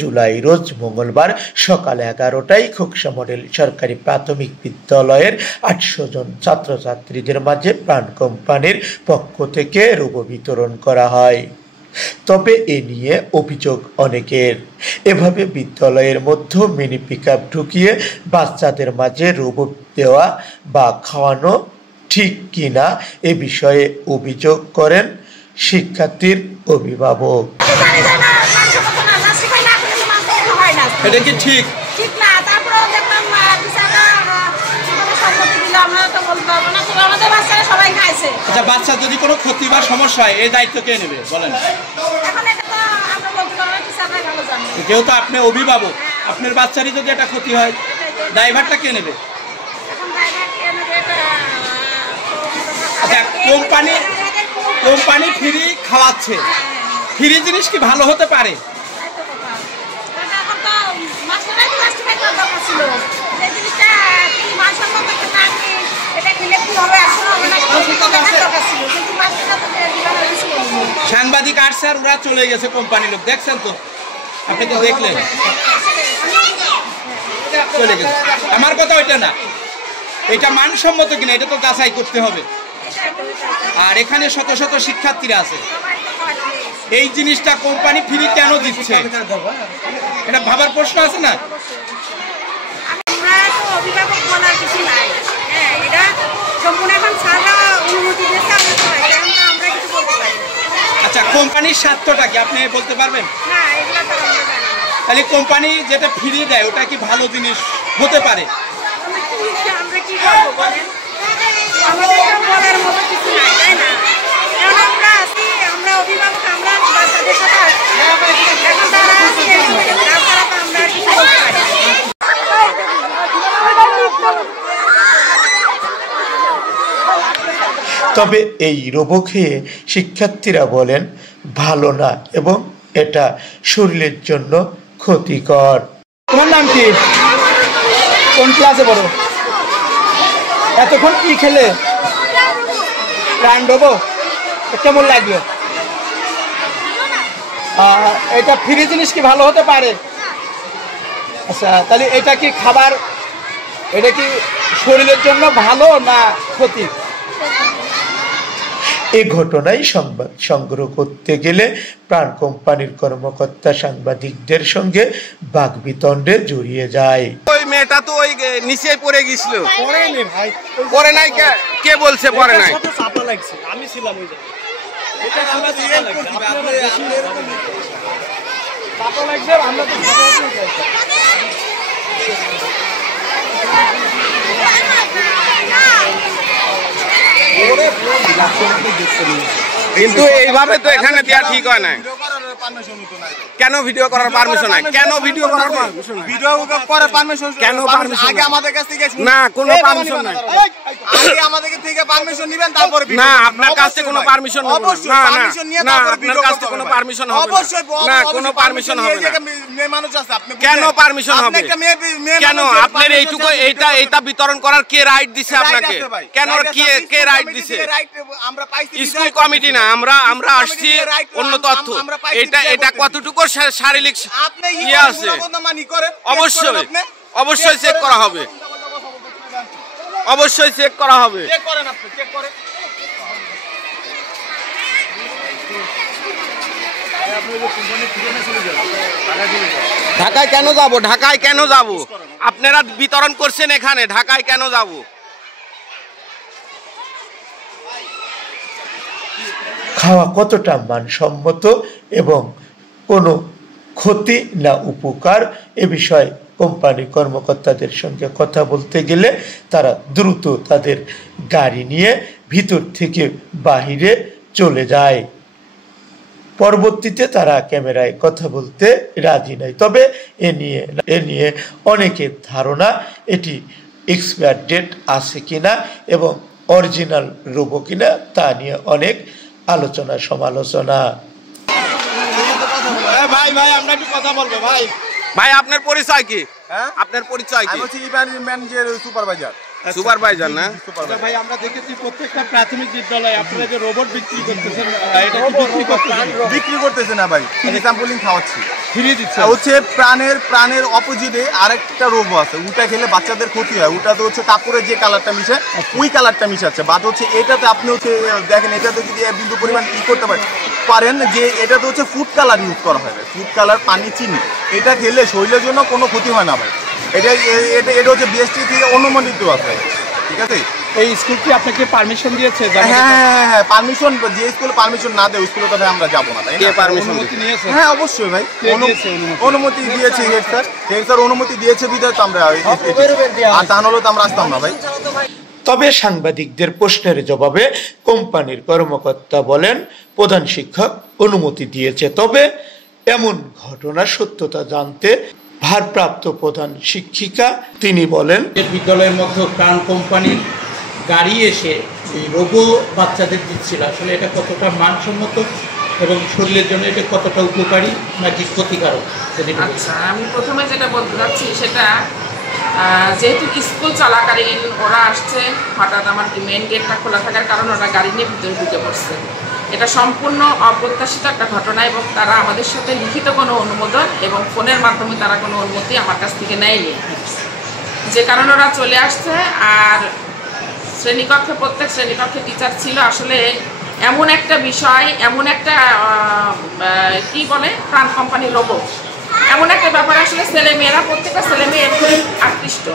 জুলাই রোজ মঙ্গলবার সকাল 11টায় খোকসা মডেল সরকারি প্রাথমিক বিদ্যালয়ের 800 জন ছাত্রছাত্রীদের মাঝে প্রাণ কোম্পানির পক্ষ থেকে রোবো বিতরণ করা হয়। তবে এ নিয়ে অভিযোগ অনেকের। এভাবে বিদ্যালয়ের মধ্যে মিনি পিকআপ ঢুকিয়ে বাচ্চাদের মাঝে রোবো দেওয়া বা খাওয়ানো ঠিক কিনা এ বিষয়ে অভিযোগ করেন শিক্ষার্থীর অভিভাবক। এটা কি ঠিক? ঠিক না। তারপরে দেখলাম আমরা তো বলতে পারবো না, তবে আমাদের বাচ্চারা সবাই খাইছে। আচ্ছা, বাচ্চা যদি কোনো ক্ষতি বা সমস্যা হয় এই দায়িত্ব কে নেবে বলেন? এখন এটা তো আমরা বলতে পারবো না, টিচাররা ভালো জানে। যেহেতু আপনি অভিভাবক, আপনার বাচ্চারই যদি একটা ক্ষতি হয় ড্রাইভারটা কে নেবে? এখন ড্রাইভার কে নেবে? আচ্ছা, কোম্পানি ফ্রি খাওয়াচ্ছে, ফ্রি জিনিস কি ভালো হতে পারে? সাংবাদিক আসছে আর ওরা চলে গেছে, কোম্পানির লোক, দেখছেন তো? আপনি তো দেখলেন, চলে গেছে। আমার কথা ওইটা না, এটা মানসম্মত কিনা এটা তো যাচাই করতে হবে। আর এখানে শত শত শিক্ষার্থীরা আছে, এই জিনিসটা কোম্পানি ফ্রি কেন দিচ্ছে এটা ভাবার প্রশ্ন আছে না? অভিভাবক বলার কিছু নাই, এটা সম্পূর্ণ এখন ছাড়া অনুমতি দিয়েছে, আমরা কিছু বলতে পারি। আচ্ছা, কোম্পানির স্বার্থটা কি আপনি বলতে পারবেন? না, এগুলো তো আমরা জানি না। তাহলে কোম্পানি যেটা ফ্রি দেয় ওটা কি ভালো জিনিস হতে পারে? আমরা কি করবো বলেন, আমাদের বলার মতো কিছু নাই, তাই না? কারণ আমরা আছি, আমরা অভিভাবক, আমরা বাচ্চাদের সাথে এখন তারা আছে, তাছাড়া তো আমরা আর কিছু বলতে পারি। তবে এই রোবো খেয়ে শিক্ষার্থীরা বলেন ভালো না এবং এটা শরীরের জন্য ক্ষতিকর। তোমার নাম কি? কোন ক্লাসে পড়ো? এতক্ষণ কি খেলে? প্রাণ রোবো কেমন লাগলো? এটা ফ্রি জিনিস কি ভালো হতে পারে? আচ্ছা, তাহলে এটা কি খাবার, এটা কি শরীরের জন্য ভালো না ক্ষতি? এই ঘটনায় সংবাদ সংগ্রহ করতে গেলে প্রাণ কোম্পানির কর্মকর্তা সাংবাদিকদের সঙ্গে বাকবিতণ্ডে জড়িয়ে যায়। ওই মেয়েটা তো ওই নিচে পড়ে গিয়েছিল। পড়েনি ভাই, পড়ে নাই। কে বলছে পড়ে নাই? চাপা লাগছে, আমি ছিলাম ওই জায়গায়। এটা আমরা চাপা লাগছে, চাপা লাগছে, আমরা তো কিন্তু এইভাবে তো এখানে দেওয়া ঠিক হয় না। কেন ভিডিও করার পারমিশন নাই? কেন ভিডিও করার পারমিশন নাই? ভিডিও করার পারমিশন কেন? আগে আমাদের কাছ থেকে না, কোনো পারমিশন নাই। আগে আমাদের থেকে পারমিশন নেবেন, তারপর না, আপনার কাছ থেকে কোনো পারমিশন নেব না। পারমিশন নিয়ে তারপর আপনার কাছ থেকে কোনো পারমিশন হবে না। অবশ্যই না, কোনো পারমিশন হবে না। মেয়ে মানুষ আছে, আপনি কেন পারমিশন হবে? কেন আপনার এইটুকু এইটা বিতরণ করার কে রাইট দিছে আপনাকে? কেন কে রাইট দিছে? আমরা পাইছি স্কুল কমিটি না, আমরা আসছি অন্য তথ্য। এটা কতটুকু শারীরিক ইয়ে আছে অবশ্যই চেক করা হবে, অবশ্যই চেক করা হবে। ঢাকায় কেন যাব? ঢাকায় কেন যাব? আপনারা বিতরণ করছেন এখানে, ঢাকায় কেন যাব? খাওয়া কতটা মানসম্মত এবং কোনো ক্ষতি না উপকার এ বিষয়ে কোম্পানি কর্মকর্তাদের সঙ্গে কথা বলতে গেলে তারা দ্রুত তাদের গাড়ি নিয়ে ভিতর থেকে বাহিরে চলে যায়। পরবর্তীতে তারা ক্যামেরায় কথা বলতে রাজি নয়। তবে এ নিয়ে অনেকের ধারণা এটি এক্সপায়ার ডেট আছে কিনা এবং অরিজিনাল রোবো কিনা তা নিয়ে অনেক আলোচনা সমালোচনা। ভাই ভাই আমরা একটু কথা বলবো ভাই। ভাই আপনার পরিচয় কি? আপনার পরিচয় কি? আমি হচ্ছে ইবানি ম্যানেজার সুপারভাইজার। সুপারভাইজার না? ভাই আমরা দেখেছি প্রত্যেকটা প্রাথমিক বিদ্যালয়ে আপনারা যে রোবট বিক্রি করতেছেন, এটা কি বিক্রি করতেছে না ভাই, ফ্রি স্যাম্পলিং খাওয়াচ্ছি, ফ্রি দিচ্ছে। হচ্ছে প্রাণের অপোজিটে আরেকটা রোবো আছে, ওটা খেলে বাচ্চাদের ক্ষতি হয়। ওটা তো হচ্ছে কাপড়ের যে কালারটা মিশে ওই কালারটা মিশাচ্ছে। বাট হচ্ছে এটাতে আপনি হচ্ছে দেখেন, এটাতে যদি বিন্দু পরিমাণ ই করতে পারেন যে এটাতে হচ্ছে ফুড কালার ইউজ করা হয়, ফুড কালার পানি চিনি। এটা খেলে শরীরের জন্য কোনো ক্ষতি হয় না ভাই। এটা হচ্ছে বিএসটি থেকে অনুমোদিত আছে, ঠিক আছে। এই স্কুল কি আপনাকে পারমিশন দিয়েছে? হ্যাঁ, পারমিশন, যে স্কুলে পারমিশন না দেয় ওই স্কুলে তো ভাই আমরা যাবো না। কে পারমিশন নিয়েছে? হ্যাঁ অবশ্যই ভাই, অনুমতি দিয়েছে হেড স্যার অনুমতি দিয়েছে বিধায় তো আমরা, আর তা নাহলে তো আমরা আসতাম না ভাই। তবে সাংবাদিকদের প্রশ্নের জবাবে কোম্পানির কর্মকর্তা বলেন প্রধান শিক্ষক অনুমতি দিয়েছে, তবে এমন ঘটনার সত্যতা জানতে ভারপ্রাপ্ত প্রধান শিক্ষিকা তিনি বলেন, বিদ্যালয়ের মধ্যে প্রাণ কোম্পানির গাড়ি এসে এই রোবো বাচ্চাদের দিচ্ছিল, আসলে এটা কতটা মানসম্মত এবং শরীরের জন্য এটা কতটা উপকারী নাকি ক্ষতিকারক? আচ্ছা, আমি প্রথমে যেটা বলতে চাচ্ছি সেটা, যেহেতু স্কুল চলাকালীন ওরা আসছে, হঠাৎ আমার মেন গেটটা খোলা থাকার কারণে ওরা গাড়ি নিয়ে ভিতরে ঢুকে পড়ছে। এটা সম্পূর্ণ অপ্রত্যাশিত একটা ঘটনা এবং তারা আমাদের সাথে লিখিত কোনো অনুমোদন এবং ফোনের মাধ্যমে তারা কোনো অনুমতি আমার কাছ থেকে নেয়নি, যে কারণে ওরা চলে আসছে। আর শ্রেণীকক্ষে প্রত্যেক শ্রেণীকক্ষে টিচার ছিল। আসলে এমন একটা বিষয়, এমন একটা কি বলে প্রাণ কোম্পানির রোবো, এমন একটা ব্যাপার আসলে ছেলেমেয়েরা, প্রত্যেকটা ছেলেমেয়ে এরপরে আকৃষ্ট।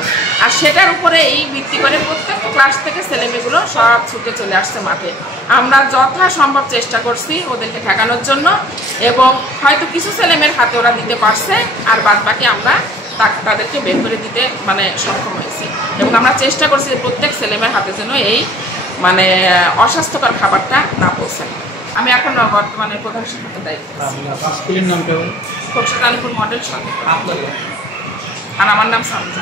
আর সেটার উপরে এই ভিত্তি করে প্রত্যেক ক্লাস থেকে ছেলেমেয়েগুলো সব ছুটে চলে আসছে মাঠে। আমরা যথাসম্ভব চেষ্টা করছি ওদেরকে ঠেকানোর জন্য এবং হয়তো কিছু ছেলেমেয়ের হাতে ওরা দিতে পারছে, আর বাদ বাকি আমরা তাদেরকে বের করে দিতে সক্ষম হয়েছি। এবং আমরা চেষ্টা করছি প্রত্যেক ছেলেমেয়ের হাতে যেন এই অস্বাস্থ্যকর খাবারটা না পৌঁছায়। আমি এখন বর্তমানে প্রধান শিক্ষকের দায়িত্ব। স্কুলের নামটা খোকসাকালীপুর মডেল সঙ্গে, আর আমার নাম সামজা।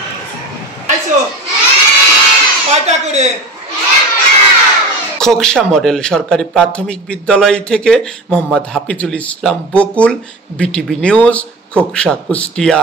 খোকসা মডেল সরকারি প্রাথমিক বিদ্যালয় থেকে মোহাম্মদ হাফিজুল ইসলাম বকুল, বিটিভি নিউজ, খোকসা, কুষ্টিয়া।